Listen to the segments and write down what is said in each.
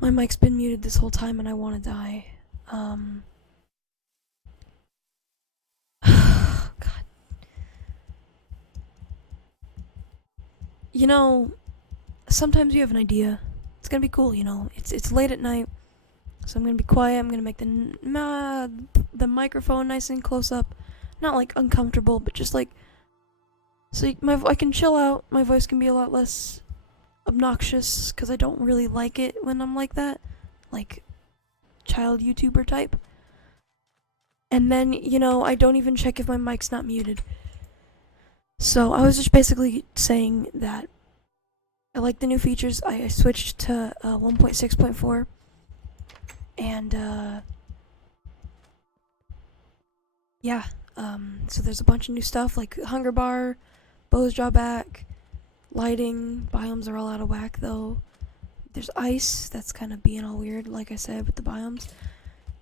My mic's been muted this whole time and I want to die. God. You know, sometimes you have an idea. It's gonna be cool, you know. It's late at night, so I'm gonna be quiet. I'm gonna make the microphone nice and close up, not like uncomfortable, but just like so I can chill out. My voice can be a lot less obnoxious because I don't really like it when I'm like that, like child YouTuber type. And then, I don't even check if my mic's not muted. So I was just basically saying that I like the new features. I switched to 1.6.4, and yeah. So there's a bunch of new stuff like Hunger Bar, Bose Drawback, lighting, biomes are all out of whack though. There's ice, that's kind of being all weird, like I said, with the biomes.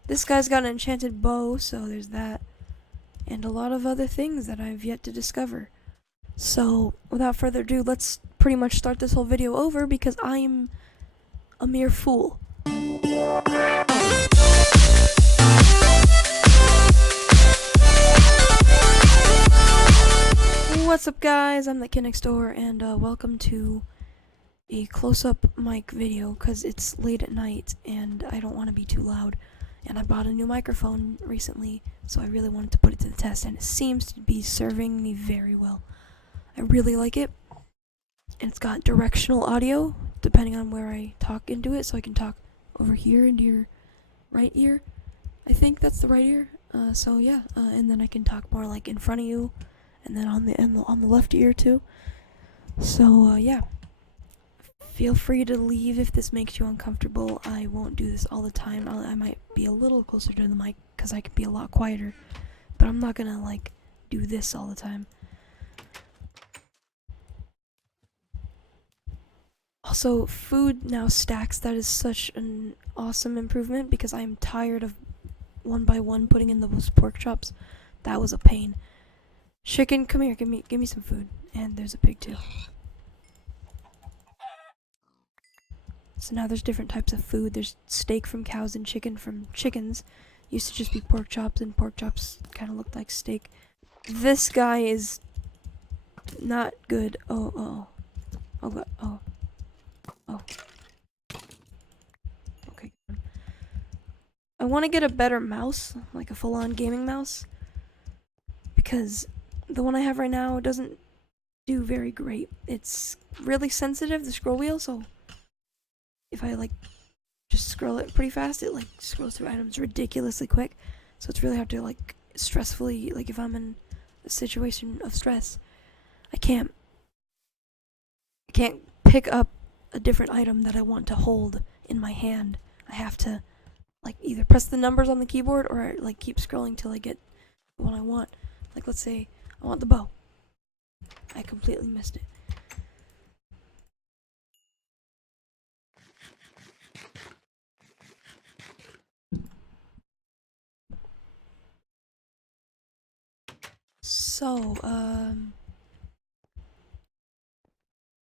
This guy's got an enchanted bow, so there's that. And a lot of other things that I've yet to discover. So, without further ado, let's pretty much start this whole video over because I'm a mere fool. What's up, guys? I'm the kid next door, and welcome to a close-up mic video because it's late at night and I don't want to be too loud. And I bought a new microphone recently, so I really wanted to put it to the test, and it seems to be serving me very well. I really like it, and it's got directional audio depending on where I talk into it, so I can talk over here into your right ear. I think that's the right ear. So yeah, and then I can talk more like in front of you, and then on the left ear too. So yeah, feel free to leave if this makes you uncomfortable. I won't do this all the time. I might be a little closer to the mic because I can be a lot quieter, but I'm not gonna like do this all the time. Also, food now stacks. That is such an awesome improvement because I'm tired of one by one putting in those pork chops. That was a pain. Chicken, come here, give me some food. And there's a pig too. So now there's different types of food. There's steak from cows and chicken from chickens. Used to just be pork chops, and pork chops kind of looked like steak. This guy is not good. Oh god. Oh. Okay. I want to get a better mouse, like a full-on gaming mouse, because the one I have right now doesn't do very great. It's really sensitive, the scroll wheel, so if I like just scroll it pretty fast, it like scrolls through items ridiculously quick. So it's really hard to like stressfully, like if I'm in a situation of stress, I can't pick up a different item that I want to hold in my hand. I have to like either press the numbers on the keyboard or like keep scrolling till I get the one I want. Like let's say I want the bow. I completely missed it. So,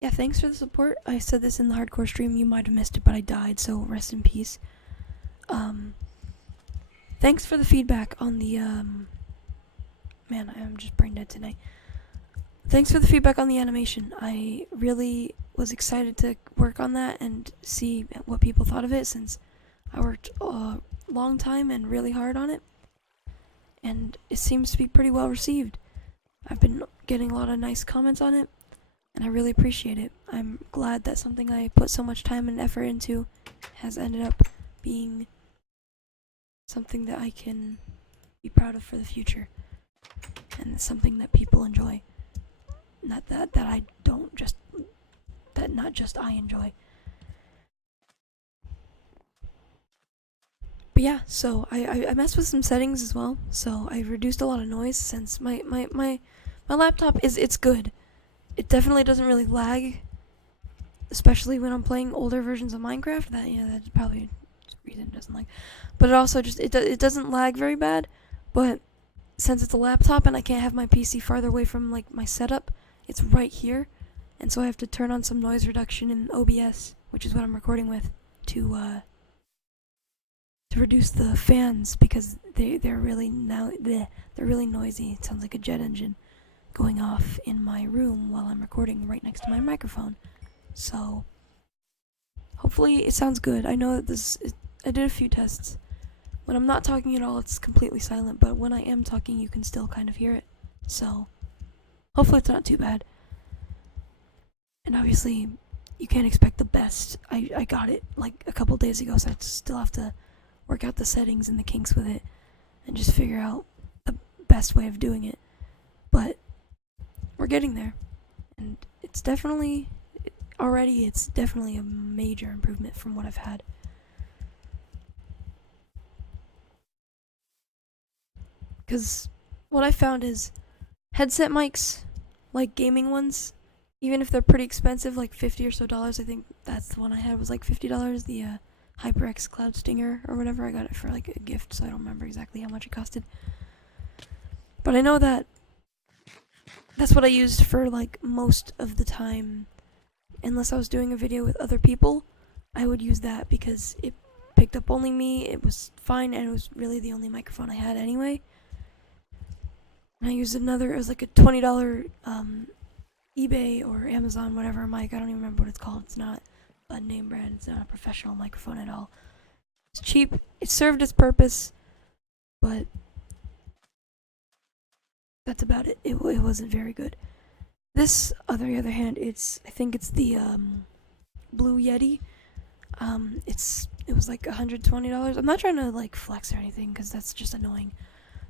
yeah, thanks for the support. I said this in the hardcore stream, you might have missed it, but I died, so rest in peace. Thanks for the feedback on the, man, I'm just brain dead tonight. Thanks for the feedback on the animation. I really was excited to work on that and see what people thought of it since I worked a long time and really hard on it. And it seems to be pretty well received. I've been getting a lot of nice comments on it, and I really appreciate it. I'm glad that something I put so much time and effort into has ended up being something that I can be proud of for the future, and something that people enjoy. Not that I don't just that not just I enjoy. But yeah, so I messed with some settings as well. So I reduced a lot of noise since my laptop it's good. It definitely doesn't really lag, especially when I'm playing older versions of Minecraft. That's probably the reason it doesn't lag. But it also just it doesn't lag very bad. But since it's a laptop and I can't have my PC farther away from like my setup, it's right here, and so I have to turn on some noise reduction in OBS, which is what I'm recording with, to reduce the fans because they're really they're really noisy. It sounds like a jet engine going off in my room while I'm recording right next to my microphone. So hopefully it sounds good. I know that I did a few tests. When I'm not talking at all, it's completely silent, but when I am talking, you can still kind of hear it. So hopefully it's not too bad. And obviously, you can't expect the best. I got it like a couple days ago, so I still have to work out the settings and the kinks with it and just figure out the best way of doing it. But we're getting there. And it's definitely a major improvement from what I've had. Because what I found is headset mics, like gaming ones, even if they're pretty expensive, like $50 or so, I think that's the one I had was like $50, the HyperX Cloud Stinger or whatever. I got it for like a gift, so I don't remember exactly how much it costed. But I know that that's what I used for like most of the time. Unless I was doing a video with other people, I would use that because it picked up only me, it was fine, and it was really the only microphone I had anyway. And I used another, it was like a $20 eBay or Amazon, whatever mic, I don't even remember what it's called. It's not a name brand, it's not a professional microphone at all. It's cheap, it served its purpose, but that's about it. It wasn't very good. This, on the other hand, I think it's the Blue Yeti. It was like $120. I'm not trying to like flex or anything because that's just annoying.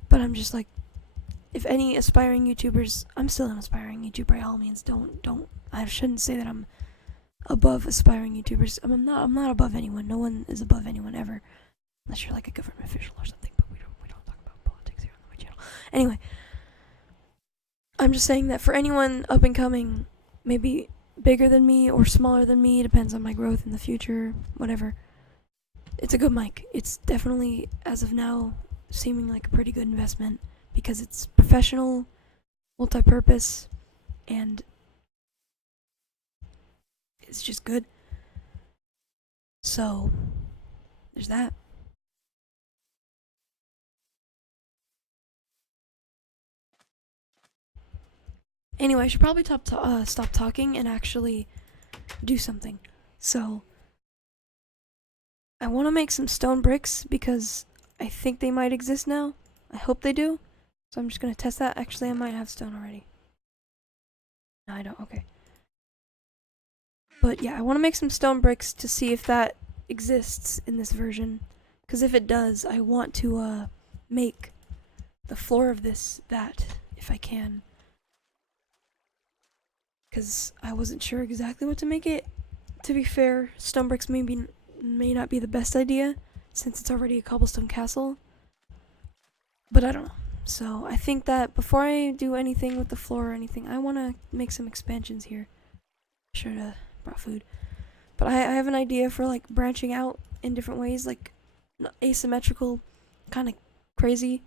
But I'm just like, if any aspiring YouTubers, I'm still an aspiring YouTuber by all means. I shouldn't say that I'm above aspiring YouTubers. I'm not above anyone. No one is above anyone ever, unless you're like a government official or something. But we don't talk about politics here on my channel. Anyway, I'm just saying that for anyone up and coming, maybe bigger than me or smaller than me, depends on my growth in the future, whatever. It's a good mic. It's definitely, as of now, seeming like a pretty good investment because it's professional, multi-purpose, and it's just good. So, there's that. Anyway, I should probably stop talking and actually do something. So, I want to make some stone bricks because I think they might exist now. I hope they do. So I'm just going to test that. Actually, I might have stone already. No, I don't. Okay. But yeah, I want to make some stone bricks to see if that exists in this version. Because if it does, I want to make the floor of that, if I can. Because I wasn't sure exactly what to make it. To be fair, stone bricks may not be the best idea, since it's already a cobblestone castle. But I don't know. So I think that before I do anything with the floor or anything, I want to make some expansions here. Should have brought food. But I have an idea for like branching out in different ways, like asymmetrical, kind of crazy.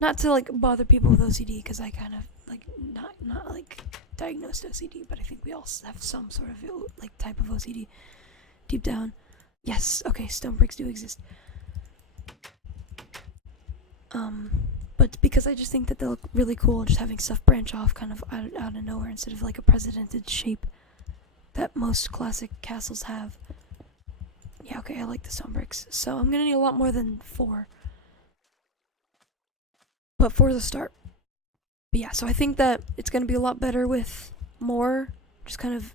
Not to like bother people with OCD, because I kind of like not like diagnosed OCD, but I think we all have some sort of like type of OCD deep down. Yes, okay, stone bricks do exist. But because I just think that they look really cool, just having stuff branch off kind of out of nowhere instead of like a precedented shape that most classic castles have. Yeah, okay, I like the stone bricks. So I'm gonna need a lot more than 4. But 4's a start. But yeah, so I think that it's gonna be a lot better with more just kind of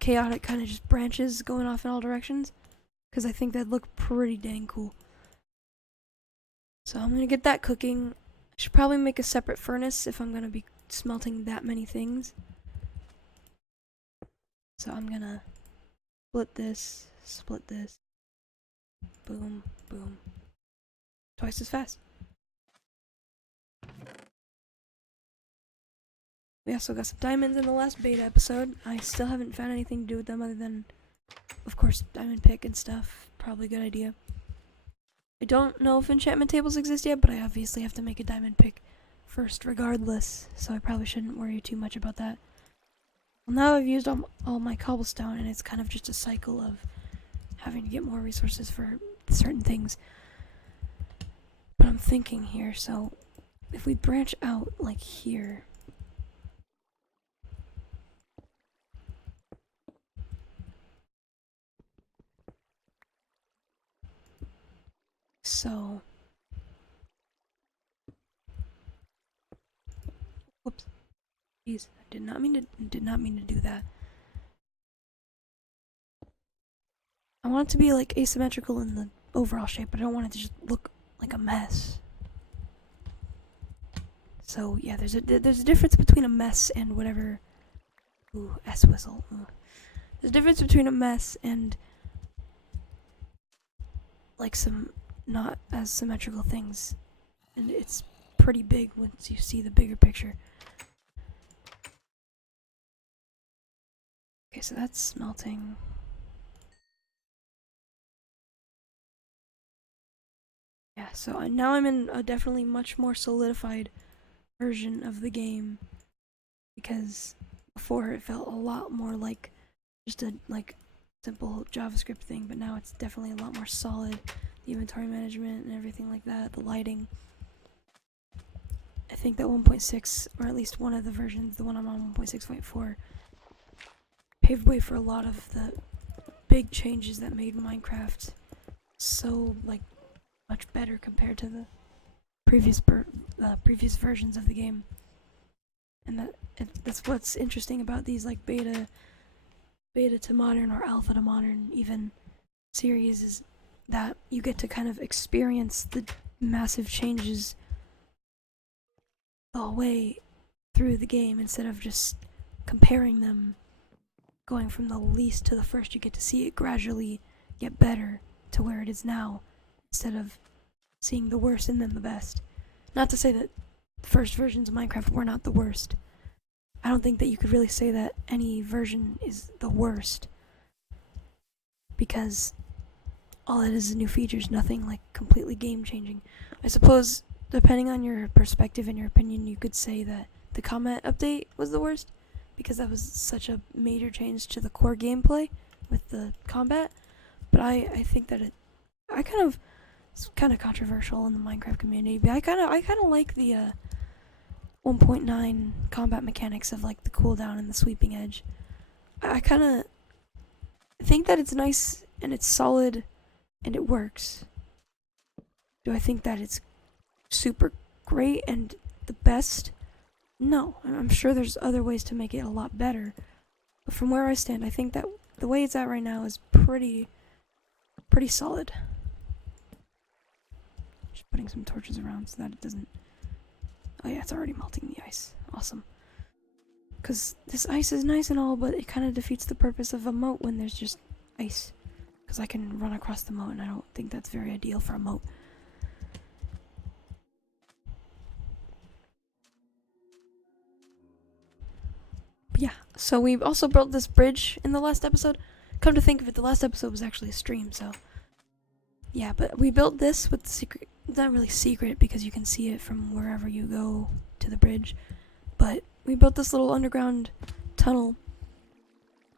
chaotic kind of just branches going off in all directions. Because I think that'd look pretty dang cool. So I'm gonna get that cooking. I should probably make a separate furnace if I'm gonna be smelting that many things. So I'm gonna split this, boom, boom, twice as fast. We also got some diamonds in the last beta episode. I still haven't found anything to do with them other than, of course, diamond pick and stuff. Probably a good idea. I don't know if enchantment tables exist yet, but I obviously have to make a diamond pick first regardless, so I probably shouldn't worry too much about that. Well, now I've used all my cobblestone, and it's kind of just a cycle of having to get more resources for certain things. But I'm thinking here, so if we branch out like here, so whoops, jeez, I did not mean to do that. I want it to be like asymmetrical in the overall shape, but I don't want it to just look like a mess. So yeah, there's a difference between a mess and whatever. Ooh, S whistle. Ooh. There's a difference between a mess and like some not as symmetrical things, and it's pretty big once you see the bigger picture. Okay, so that's smelting. Yeah, so now I'm in a definitely much more solidified version of the game, because before it felt a lot more like just a simple JavaScript thing, but now it's definitely a lot more solid. The inventory management and everything like that, the lighting. I think that 1.6, or at least one of the versions, the one I'm on, 1.6.4, paved way for a lot of the big changes that made Minecraft so much better compared to the previous versions of the game. And that's what's interesting about these beta to modern or alpha to modern even series, is that you get to kind of experience the massive changes the whole way through the game instead of just comparing them, going from the least to the first. You get to see it gradually get better to where it is now, instead of seeing the worst and then the best. Not to say that first versions of Minecraft were not the worst. I don't think that you could really say that any version is the worst, because all it is new features, nothing completely game changing. I suppose, depending on your perspective and your opinion, you could say that the combat update was the worst, because that was such a major change to the core gameplay with the combat. But I think that it's kind of controversial in the Minecraft community, but I kind of like the 1.9 combat mechanics of the cooldown and the sweeping edge. I kind of think that it's nice and it's solid and it works. Do I think that it's super great and the best? No, I'm sure there's other ways to make it a lot better. But from where I stand, I think that the way it's at right now is pretty solid. Just putting some torches around so that it doesn't... Oh yeah, it's already melting the ice. Awesome. Because this ice is nice and all, but it kind of defeats the purpose of a moat when there's just ice. Because I can run across the moat, and I don't think that's very ideal for a moat. But yeah, so we've also built this bridge in the last episode. Come to think of it, the last episode was actually a stream, so... Yeah, but we built this with the secret... It's not really secret because you can see it from wherever you go to the bridge. But we built this little underground tunnel.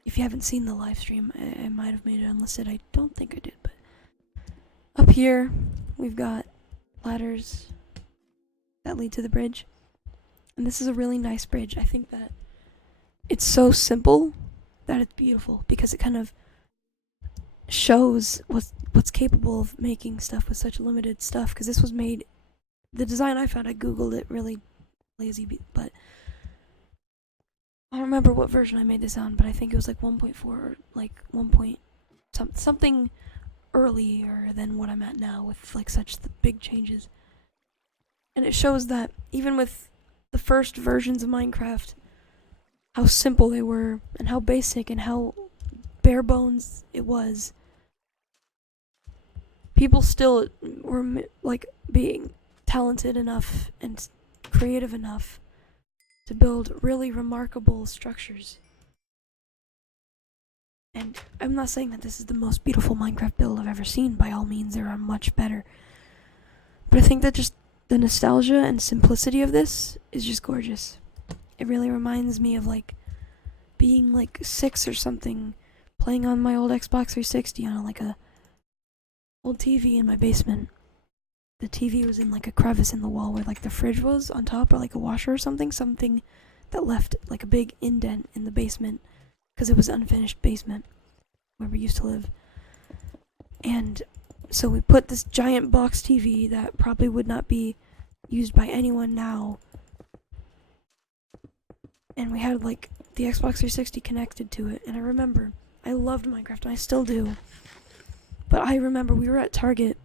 If you haven't seen the live stream, I might have made it unlisted. I don't think I did, but... Up here, we've got ladders that lead to the bridge. And this is a really nice bridge. I think that it's so simple that it's beautiful, because it kind of shows what's capable of making stuff with such limited stuff. Because this was made, the design I found, I googled it, really lazy, but I don't remember what version I made this on, but I think it was 1.4 or 1 point something earlier than what I'm at now, with such the big changes. And it shows that even with the first versions of Minecraft, how simple they were and how basic and how bare bones it was, people still were being talented enough and creative enough to build really remarkable structures. And I'm not saying that this is the most beautiful Minecraft build I've ever seen. By all means, there are much better. But I think that just the nostalgia and simplicity of this is just gorgeous. It really reminds me of being 6 or something, playing on my old Xbox 360 on like a old TV in my basement. The TV was in like a crevice in the wall where like the fridge was on top, or like a washer or something that left like a big indent in the basement because it was an unfinished basement where we used to live. And so we put this giant box TV that probably would not be used by anyone now, and we had like the Xbox 360 connected to it. And I remember I loved Minecraft, and I still do, but I remember we were at Target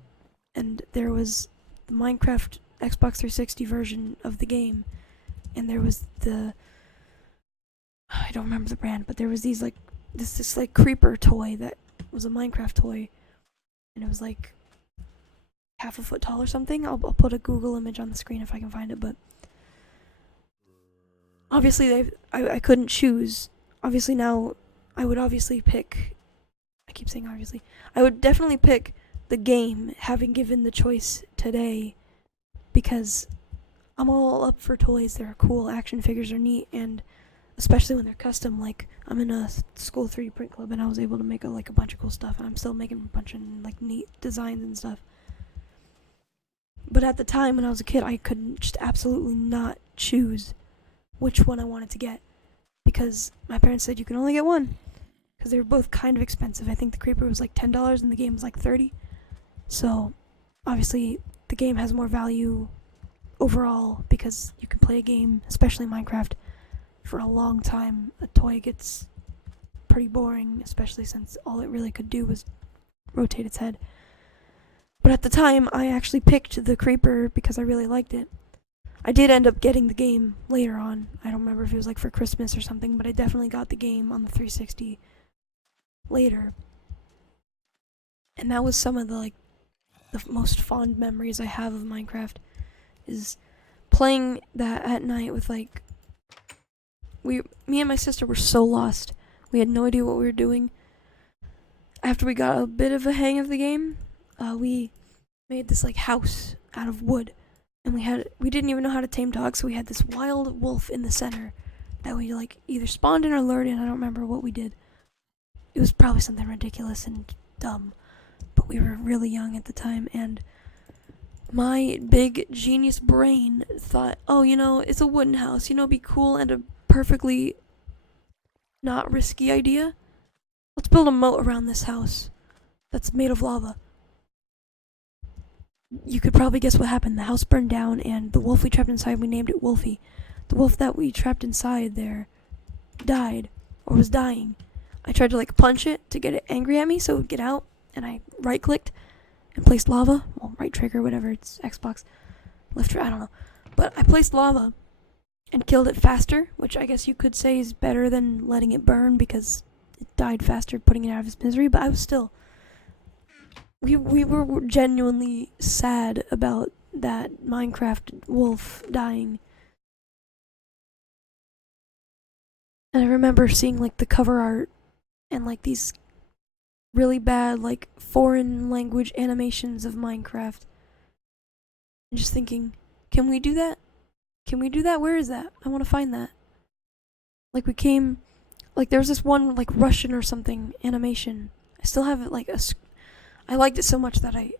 and there was the Minecraft Xbox 360 version of the game, and there was I don't remember the brand, but there was these like this like creeper toy that was a Minecraft toy, and it was like half a foot tall or something. I'll put a Google image on the screen if I can find it, but obviously I couldn't choose. Obviously now I would obviously pick, I keep saying obviously, I would definitely pick the game, having given the choice today, because I'm all up for toys. They're cool, action figures are neat, and especially when they're custom. Like, I'm in a school 3D print club, and I was able to make a bunch of cool stuff, and I'm still making a bunch of like neat designs and stuff. But at the time when I was a kid, I could just absolutely not choose which one I wanted to get, because my parents said you can only get one, because they were both kind of expensive. I think the creeper was like $10 and the game was like $30. So obviously the game has more value overall because you can play a game, especially Minecraft, for a long time. A toy gets pretty boring, especially since all it really could do was rotate its head. But at the time, I actually picked the creeper because I really liked it. I did end up getting the game later on. I don't remember if it was like for Christmas or something, but I definitely got the game on the 360 later. And that was some of the most fond memories I have of Minecraft, is playing that at night with me and my sister were so lost. We had no idea what we were doing. After we got a bit of a hang of the game, we made this like house out of wood, and we didn't even know how to tame dogs, so we had this wild wolf in the center that we like either spawned in or lured in. I don't remember what we did. It was probably something ridiculous and dumb, but we were really young at the time, and my big genius brain thought, oh, it's a wooden house, it'd be cool and a perfectly not risky idea. Let's build a moat around this house that's made of lava. You could probably guess what happened. The house burned down, and the wolf we trapped inside, we named it Wolfie. The wolf that we trapped inside there died, or was dying. I tried to punch it to get it angry at me so it would get out, and I right-clicked and placed lava. Well, right trigger, whatever, it's Xbox. Left trigger, I don't know. But I placed lava and killed it faster, which I guess you could say is better than letting it burn because it died faster, putting it out of its misery, but I was still... We were genuinely sad about that Minecraft wolf dying. And I remember seeing the cover art and these really bad foreign language animations of Minecraft. And just thinking, can we do that? Can we do that? Where is that? I want to find that. There was this one Russian or something animation. I still have it I liked it so much that I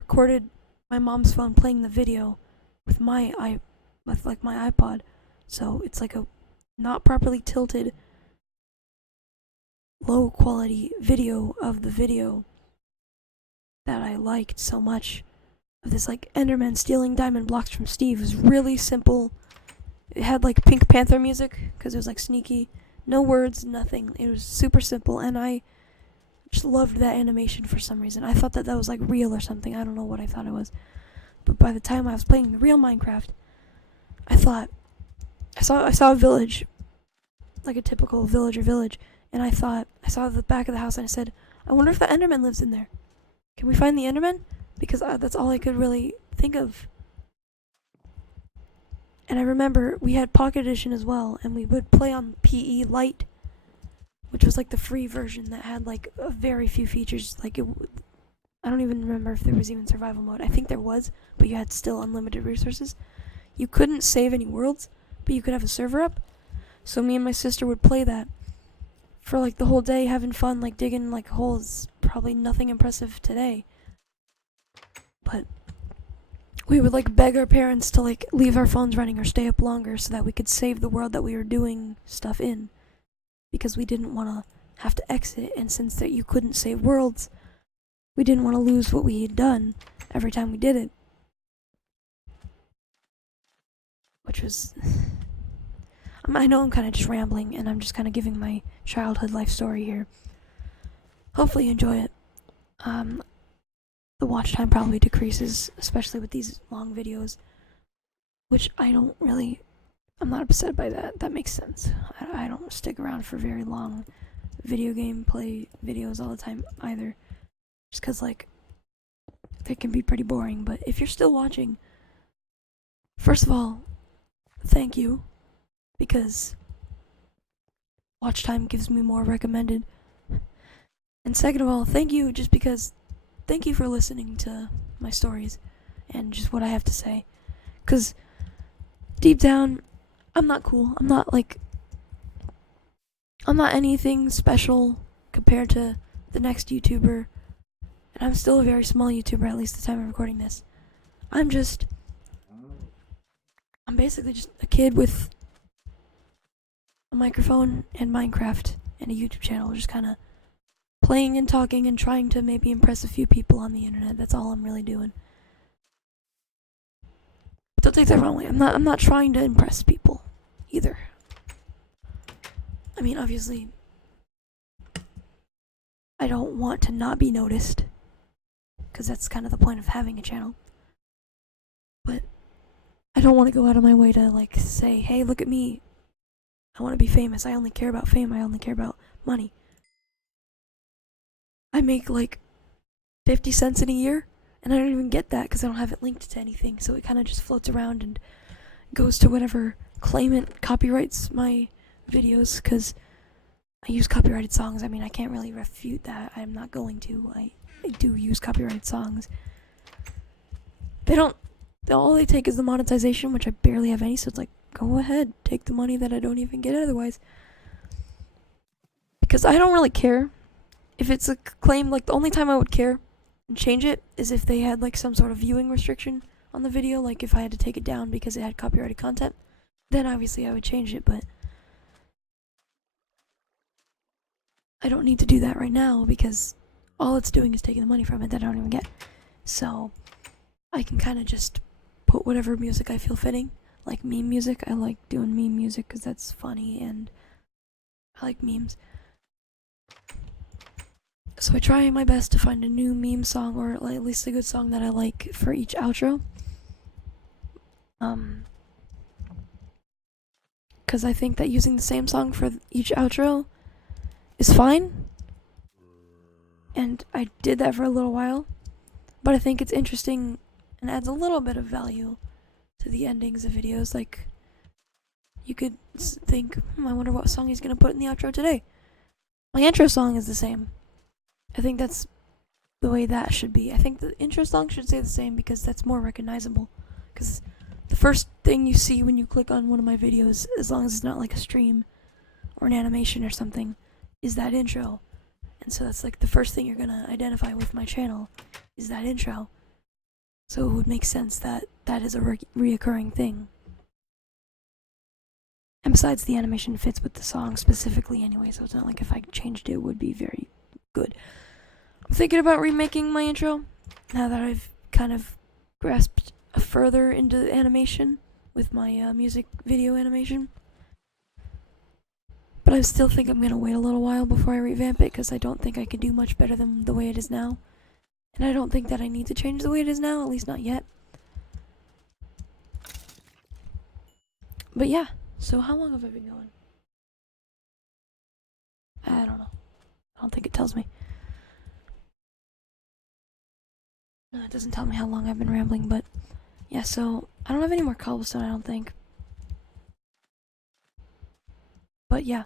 recorded my mom's phone playing the video with my iPod. So it's a not properly tilted, low quality video of the video that I liked so much. Of this Enderman stealing diamond blocks from Steve. It was really simple. It had Pink Panther music because it was sneaky. No words, nothing. It was super simple, and I just loved that animation for some reason. I thought that was real or something. I don't know what I thought it was. But by the time I was playing the real Minecraft, I saw a village, like a typical villager village, and I saw the back of the house and I said, I wonder if the Enderman lives in there. Can we find the Enderman? Because that's all I could really think of. And I remember we had Pocket Edition as well, and we would play on PE Lite, which was the free version that had a very few features. I don't even remember if there was even survival mode. I think there was, but you had still unlimited resources. You couldn't save any worlds, but you could have a server up. So me and my sister would play that for like the whole day having fun, like digging like holes. Probably nothing impressive today. But we would like beg our parents to like leave our phones running or stay up longer so that we could save the world that we were doing stuff in. Because we didn't want to have to exit, and since that you couldn't save worlds, we didn't want to lose what we had done every time we did it. Which was... I know I'm kind of just rambling, and I'm just kind of giving my childhood life story here. Hopefully you enjoy it. The watch time probably decreases, especially with these long videos, which I'm not upset by that. That makes sense. I don't stick around for very long video game play videos all the time either, just because like they can be pretty boring. But if you're still watching, first of all, thank you, because watch time gives me more recommended. And second of all, thank you just because thank you for listening to my stories and just what I have to say. Because deep down, I'm not cool. I'm not anything special compared to the next YouTuber. And I'm still a very small YouTuber, at least the time I'm recording this. I'm basically just a kid with a microphone and Minecraft and a YouTube channel, just kind of playing and talking and trying to maybe impress a few people on the internet. That's all I'm really doing. But don't take that wrongly. I'm not trying to impress people either. I mean, obviously, I don't want to not be noticed, because that's kind of the point of having a channel. But I don't want to go out of my way to like say, hey, look at me. I want to be famous. I only care about fame. I only care about money. I make like 50 cents in a year, and I don't even get that because I don't have it linked to anything. So it kind of just floats around and goes to whatever claimant copyrights my videos, because I use copyrighted songs. I mean, I can't really refute that. I'm not going to. I do use copyrighted songs. All they take is the monetization, which I barely have any, so it's like, go ahead, take the money that I don't even get otherwise. Because I don't really care. If it's a claim, like the only time I would care and change it is if they had like some sort of viewing restriction on the video, like if I had to take it down because it had copyrighted content, then obviously I would change it, but I don't need to do that right now because all it's doing is taking the money from it that I don't even get. So I can kind of just put whatever music I feel fitting, like meme music. I like doing meme music because that's funny and I like memes. So I try my best to find a new meme song, or at least a good song that I like for each outro. Because I think that using the same song for each outro is fine. And I did that for a little while. But I think it's interesting and adds a little bit of value to the endings of videos. Like, you could think, I wonder what song he's going to put in the outro today. My intro song is the same. I think that's the way that should be. I think the intro song should stay the same because that's more recognizable. Because the first thing you see when you click on one of my videos, as long as it's not like a stream or an animation or something, is that intro. And so that's like the first thing you're gonna identify with my channel is that intro. So it would make sense that that is a reoccurring thing. And besides, the animation fits with the song specifically anyway, so it's not like if I changed it, it would be very good. I'm thinking about remaking my intro now that I've kind of grasped further into animation with my music video animation. But I still think I'm going to wait a little while before I revamp it because I don't think I can do much better than the way it is now. And I don't think that I need to change the way it is now, at least not yet. But yeah, so how long have I been going? I don't know. I don't think it tells me. No, it doesn't tell me how long I've been rambling, but yeah, so I don't have any more cobblestone, I don't think. But yeah.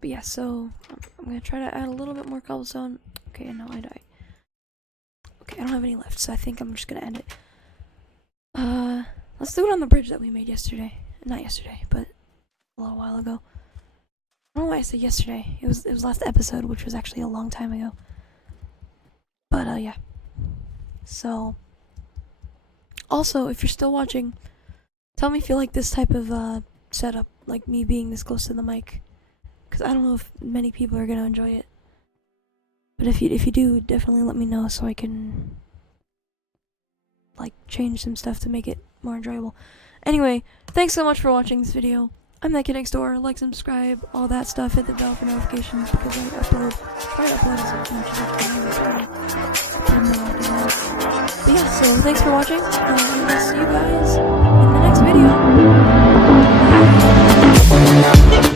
But yeah, so I'm gonna try to add a little bit more cobblestone. Okay, no, I died. Okay, I don't have any left, so I think I'm just gonna end it. Let's do it on the bridge that we made yesterday. Not yesterday, but a little while ago. I don't know why I said yesterday. It was last episode, which was actually a long time ago. But yeah. So also, if you're still watching, tell me if you like this type of setup, like me being this close to the mic, because I don't know if many people are gonna enjoy it. But if you do, definitely let me know so I can like change some stuff to make it more enjoyable. Anyway, thanks so much for watching this video. I'm that kid next door. Like, subscribe, all that stuff. Hit the bell for notifications because I try to upload as much as I can. But yeah, so thanks for watching, and I'll see you guys in the next video. Bye.